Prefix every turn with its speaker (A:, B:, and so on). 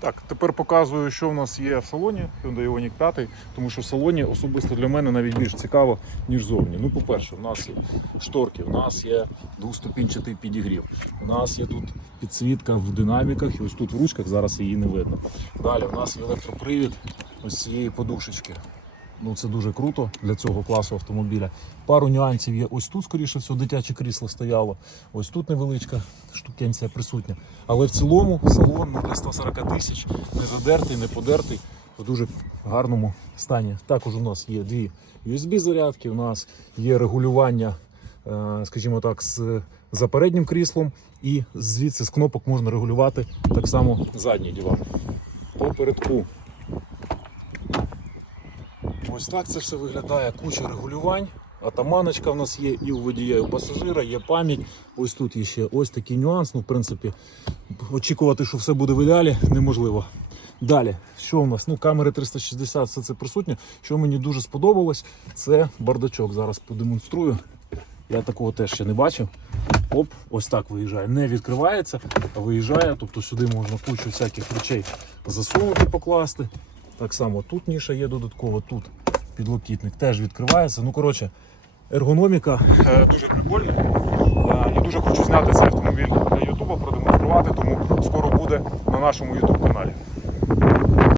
A: Так, тепер показую, що в нас є в салоні Hyundai Ioniq 5, тому що в салоні особисто для мене навіть більш цікаво, ніж зовні. Ну, по-перше, в нас є шторки, в нас є двоступінчатий підігрів, у нас є тут підсвітка в динаміках, і ось тут в ручках зараз її не видно. Далі в нас є електропривід ось цієї подушечки. Ну, це дуже круто для цього класу автомобіля. Пару нюансів є. Ось тут, скоріше всього, дитяче крісло стояло. Ось тут невеличка штукенція присутня. Але в цілому салон ну, для 140 тисяч не задертий, не подертий, в дуже гарному стані. Також у нас є дві USB-зарядки, у нас є регулювання, е, скажімо так, з за переднім кріслом, і звідси з кнопок можна регулювати так само задній диван. По передку Ось так це все виглядає. Куча регулювань. Атаманочка в нас є і у водія, і у пасажира, є пам'ять. Ось тут є ще ось такий нюанс. Ну, в принципі, очікувати, що все буде в ідеалі, неможливо. Далі, що у нас? Ну, камери 360, все це присутнє. Що мені дуже сподобалось, це бардачок. Зараз подемонструю. Я такого теж ще не бачив. Оп, ось так виїжджає. Не відкривається, а виїжджає. Тобто сюди можна кучу всяких речей засунути, покласти. Так само тут ніша є додатково, тут підлокітник теж відкривається. Ну, коротше, ергономіка е, дуже прикольна. Е, і дуже хочу зняти цей автомобіль для Ютуба, продемонструвати, тому скоро буде на нашому Ютуб каналі.